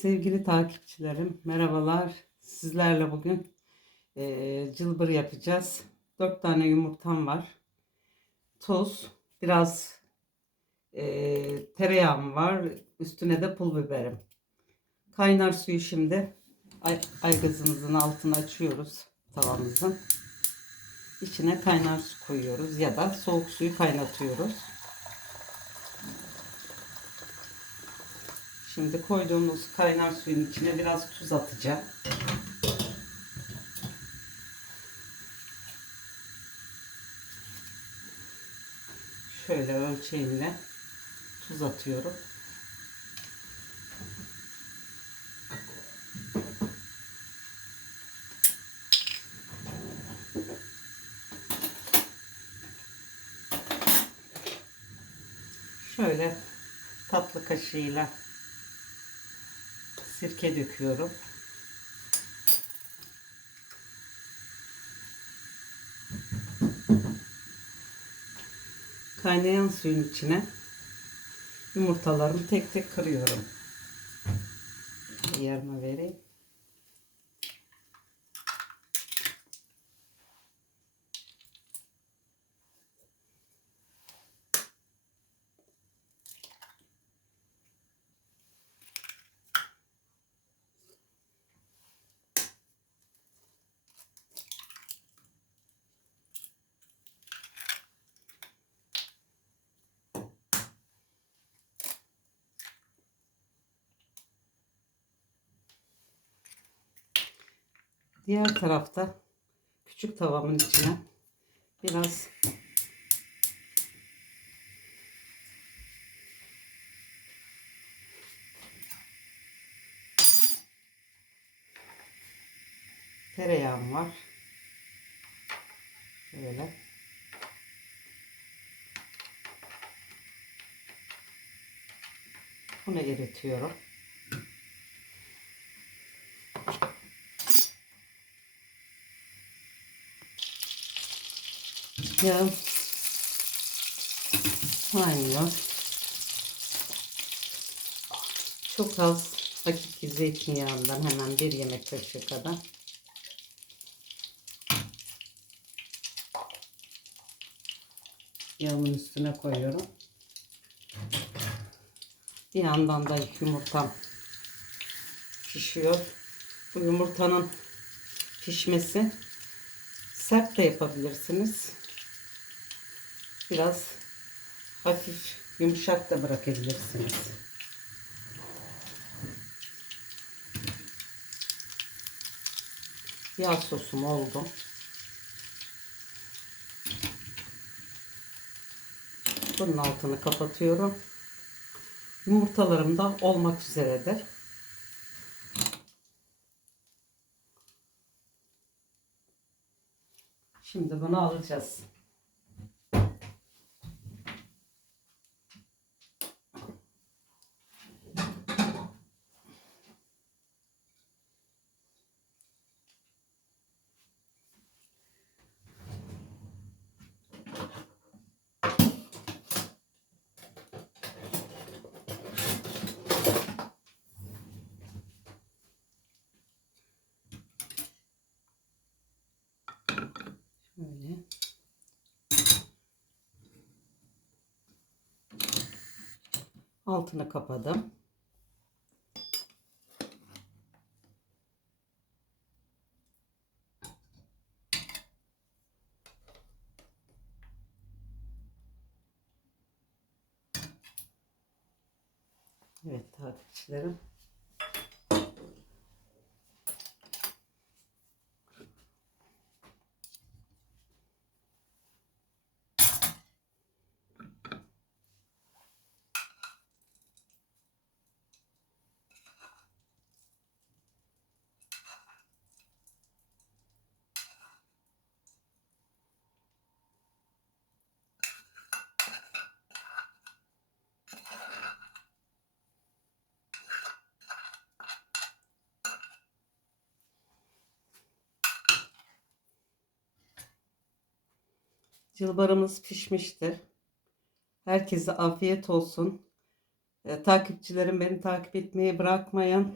Sevgili takipçilerim, merhabalar. Sizlerle bugün eee cılbır yapacağız. 4 tane yumurtam var. Tuz, biraz eee tereyağım var. Üstüne de pul biberim. Kaynar suyu şimdi ay, aygazımızın altına açıyoruz tavamızın. İçine kaynar su koyuyoruz ya da soğuk suyu kaynatıyoruz. Şimdi koyduğumuz kaynar suyun içine biraz tuz atacağım. Şöyle ölçeğimle tuz atıyorum. Şöyle tatlı kaşığıyla sirke döküyorum. Kaynayan suyun içine yumurtalarımı tek tek kırıyorum. Yerine vereyim. Diğer tarafta küçük tavamın içine biraz tereyağım var. Böyle. Bunu eritiyorum. Yağım kaynıyor. Çok az hakiki zeytinyağından hemen bir yemek kaşığı kadar. Yağımın üstüne koyuyorum. Bir yandan da yumurtam pişiyor. Bu yumurtanın pişmesi sert de yapabilirsiniz. Biraz hafif yumuşak da bırakabilirsiniz. Yağ sosum oldu. Bunun altını kapatıyorum. Yumurtalarım da olmak üzeredir. Şimdi bunu alacağız. Şöyle. Altını kapadım. Evet takipçilerim. Cılbarımız pişmiştir. Herkese afiyet olsun. E, takipçilerim beni takip etmeyi bırakmayın.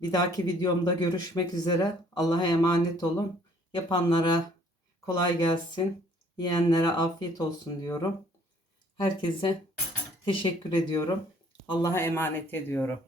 Bir dahaki videomda görüşmek üzere. Allah'a emanet olun. Yapanlara kolay gelsin. Yiyenlere afiyet olsun diyorum. Herkese teşekkür ediyorum. Allah'a emanet ediyorum.